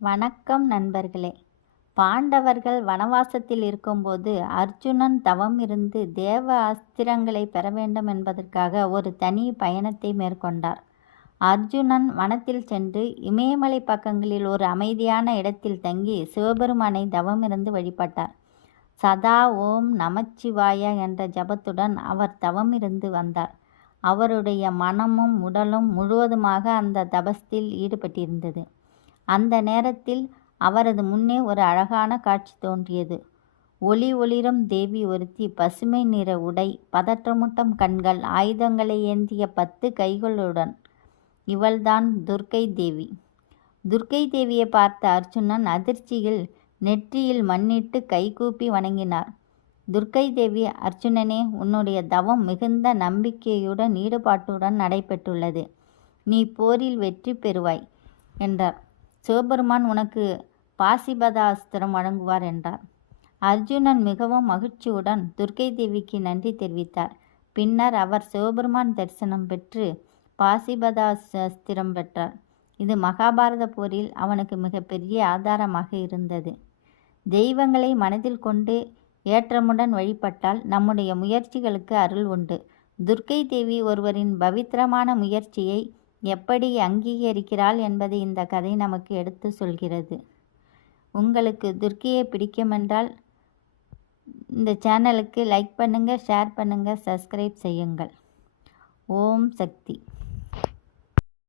வணக்கம் நண்பர்களே. பாண்டவர்கள் வனவாசத்தில் இருக்கும்போது அர்ஜுனன் தவம் இருந்து தேவ அஸ்திரங்களை பெற வேண்டும் என்பதற்காக ஒரு தனி பயணத்தை மேற்கொண்டார். அர்ஜுனன் வனத்தில் சென்று இமயமலை பக்கங்களில் ஒரு அமைதியான இடத்தில் தங்கி சிவபெருமானை தவம் இருந்து வழிபட்டார். சதா ஓம் நமச்சிவாய என்ற ஜபத்துடன் அவர் தவம் இருந்து வந்தார். அவருடைய மனமும் உடலும் முழுவதுமாக அந்த தபஸ்தில் ஈடுபட்டிருந்தது. அந்த நேரத்தில் அவரது முன்னே ஒரு அழகான காட்சி தோன்றியது. ஒளி ஒளிரும் தேவி ஒருத்தி, பசுமை நிற உடை, பதற்றமுட்டும் கண்கள், ஆயுதங்களை ஏந்திய 10 கைகளுடன். இவள்தான் துர்க்கை தேவி. துர்க்கை தேவியை பார்த்த அர்ஜுனன் அதிர்ச்சியில் நெற்றியில் மண்ணிட்டு கைகூப்பி வணங்கினார். துர்க்கை தேவி, அர்ஜுனனே, உன்னுடைய தவம் மிகுந்த நம்பிக்கையுடன் ஈடுபாட்டுடன் நடைபெற்றுள்ளது. நீ போரில் வெற்றி பெறுவாய் என்றார். சிவபெருமான் உனக்கு பாசிபதாஸ்திரம் வழங்குவார் என்றார். அர்ஜுனன் மிகவும் மகிழ்ச்சியுடன் துர்க்கை தேவிக்கு நன்றி தெரிவித்தார். பின்னர் அவர் சிவபெருமான் தரிசனம் பெற்று பாசிபதாஸ்திரம் பெற்றார். இது மகாபாரத போரில் அவனுக்கு மிகப்பெரிய ஆதாரமாக இருந்தது. தெய்வங்களை மனதில் கொண்டு ஏற்றமுடன் வழிபட்டால் நம்முடைய முயற்சிகளுக்கு அருள் உண்டு. துர்க்கை தேவி ஒருவரின் பவித்திரமான முயற்சியை எப்படி அங்கீகரிக்கிறாள் என்பதை இந்த கதை நமக்கு எடுத்து சொல்கிறது. உங்களுக்கு துர்க்கையை பிடிக்குமென்றால் இந்த சேனலுக்கு லைக் பண்ணுங்கள், ஷேர் பண்ணுங்கள், சப்ஸ்கிரைப் செய்யுங்கள். ஓம் சக்தி.